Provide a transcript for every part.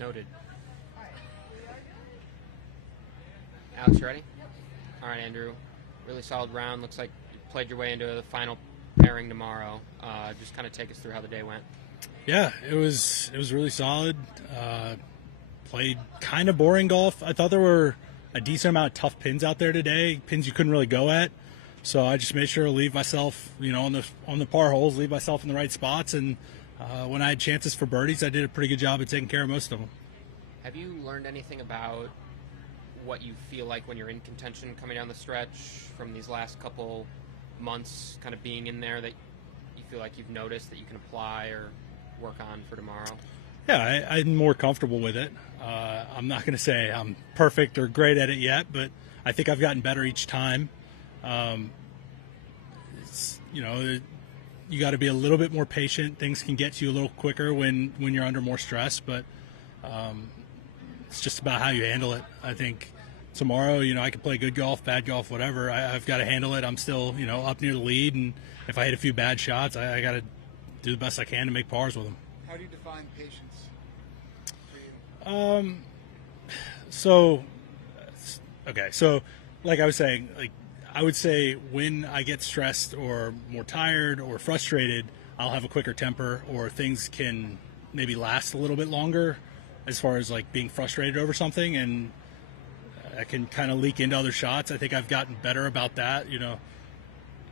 Noted. Alex, you ready? All right, Andrew. Really solid round. Looks like you played your way into the final pairing tomorrow. Just kind of take us through how the day went. Yeah, it was really solid. Played kind of boring golf. I thought there were a decent amount of tough pins out there today, pins you couldn't really go at. So I just made sure to leave myself, on the par holes, leave myself in the right spots. And when I had chances for birdies, I did a pretty good job of taking care of most of them. Have you learned anything about what you feel like when you're in contention coming down the stretch from these last couple months, kind of being in there, that you feel like you've noticed that you can apply or work on for tomorrow? Yeah, I'm more comfortable with it. I'm not going to say I'm perfect or great at it yet, but I think I've gotten better each time. You got to be a little bit more patient. Things can get to you a little quicker when you're under more stress, but it's just about how you handle it. I think tomorrow, I could play good golf, bad golf, whatever. I've got to handle it. I'm still, up near the lead, and if I hit a few bad shots, I got to do the best I can to make pars with them. How do you define patience for you? So like I was saying, I would say when I get stressed or more tired or frustrated, I'll have a quicker temper, or things can maybe last a little bit longer as far as being frustrated over something, and I can kind of leak into other shots. I think I've gotten better about that.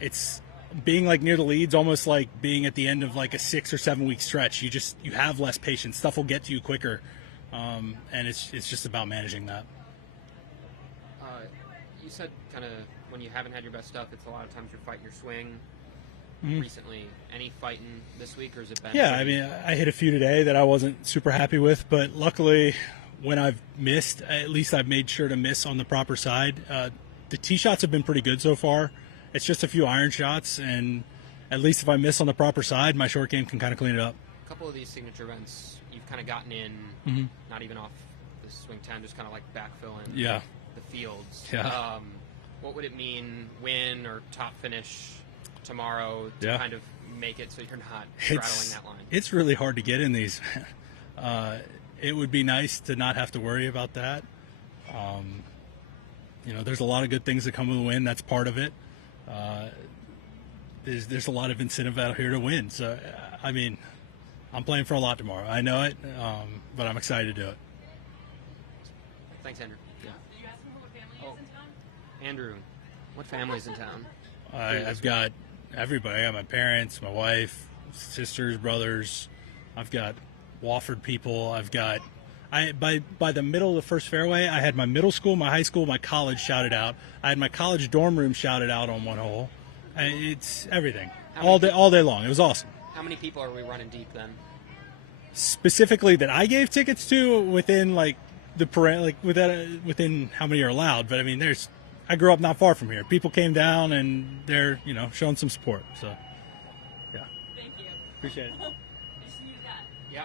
It's being near the leads, almost like being at the end of a 6 or 7 week stretch. You have less patience. Stuff will get to you quicker, and it's just about managing that. You said kind of when you haven't had your best stuff, it's a lot of times you're fighting your swing. Mm-hmm. Recently, any fighting this week, or has it been? Yeah, I hit a few today that I wasn't super happy with, but luckily when I've missed, at least I've made sure to miss on the proper side. The tee shots have been pretty good so far. It's just a few iron shots, and at least if I miss on the proper side, my short game can kind of clean it up. A couple of these signature events, you've kind of gotten in, not even off the swing 10, just kind of backfilling the fields. Yeah. What would it mean, win or top finish tomorrow, to kind of make it so you're not straddling that line? It's really hard to get in these. It would be nice to not have to worry about that. There's a lot of good things that come with a win. That's part of it. There's a lot of incentive out here to win. So, I'm playing for a lot tomorrow. I know it, but I'm excited to do it. Thanks, Andrew. Yeah. Did you ask him what family is in town? Andrew, what family's in town? I've got everybody. I got my parents, my wife, sisters, brothers. I've got Wofford people. By the middle of the first fairway, I had my middle school, my high school, my college shouted out. I had my college dorm room shouted out on one hole. It's everything. All day long. It was awesome. How many people are we running deep then? Specifically that I gave tickets to within within how many are allowed. But I grew up not far from here. People came down and they're, showing some support. So, yeah. Thank you. Appreciate it. Just use that. Yeah.